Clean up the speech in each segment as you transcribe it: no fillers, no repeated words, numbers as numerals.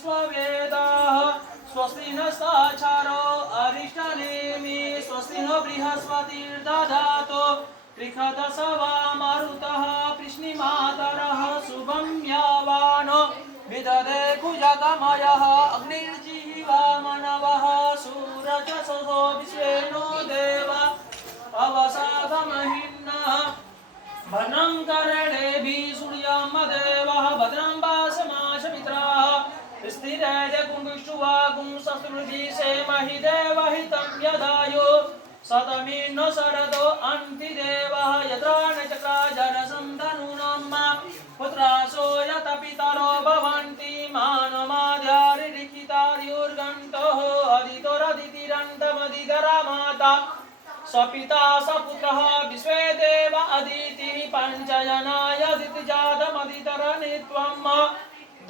विश्ववेदाः स्वस्ति नस्ताचारो अरिष्टनेमि स्वस्ति नो बृहस्पतिर्दधातु त्रिखदसवा मारुतः कृष्णिमातरः शुभं यावानो विदधे कुजगमयः अग्निर्जिह्वा मनवः सूरजसो विश्वेनो देवा अवसादमहिम्नः भद्रं कर्णेभिः सूर्यमदेवः भद्रं वासमाशमित्राः स्थिरैर्यगुंविष्णुवागुंसस्तुर्भिषेमहि देवहितं यदायो सतमिन्नो शरदो अन्तिदेवः यत्र नचक्रा जनसंधनुनम् पुत्रासो यत पितरो भवन्ति मानमाद्यारिलिखितार्युर्गन्तोः अदितोरदितिरन्तमदितरा माता सपिता सपुत्रः विश्वे देव अदितिः पञ्चजनाय दितिजातमदितरनित्वम्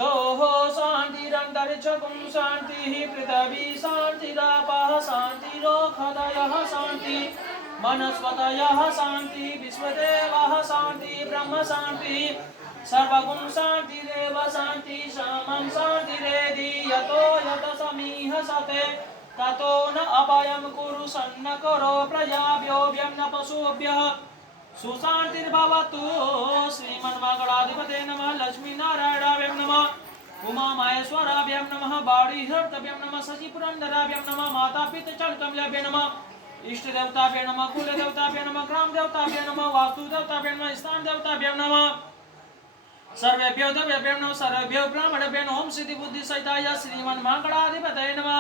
दोहो शान्तिरन्तरिक्षगुं शान्तिः पृथिवी शान्तिरापः शान्तिरोखदयः शान्ति मनस्पतयः शान्ति विश्वदेवः शान्ति ब्रह्म शान्ति सर्वगुं शान्तिरेव शान्ति शामं शान्तिरेधि यतो यत समीह सते ततो न अभयं कुरु सन्न करो प्रजाभ्यो व्यं पशुभ्यः सुशान्तिर्भवतु श्रीमन्मङ्गलाधिपते नमः लक्ष्मीनारायणाभ्यं नमः उमामहेश्वराभ्यं नमः बाणीहर्तभ्यं नमः शशिपुरन्दराभ्यं नमः मातापितृचरणकमलाभ्यं नमः इष्टदेवताभ्यं नमः कुलदेवताभ्यं नमः ग्रामदेवताभ्यं नमः वास्तुदेवताभ्यं नमः स्थानदेवताभ्यं नमः सर्वेभ्यो देवेभ्यो नमः सर्वेभ्यो ब्राह्मणेभ्यो नमः ओम सिद्धिबुद्धिसहिताय श्रीमन्मङ्गलाधिपते नमः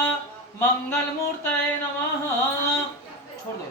मंगलमूर्तये नमः। छोड़ दो।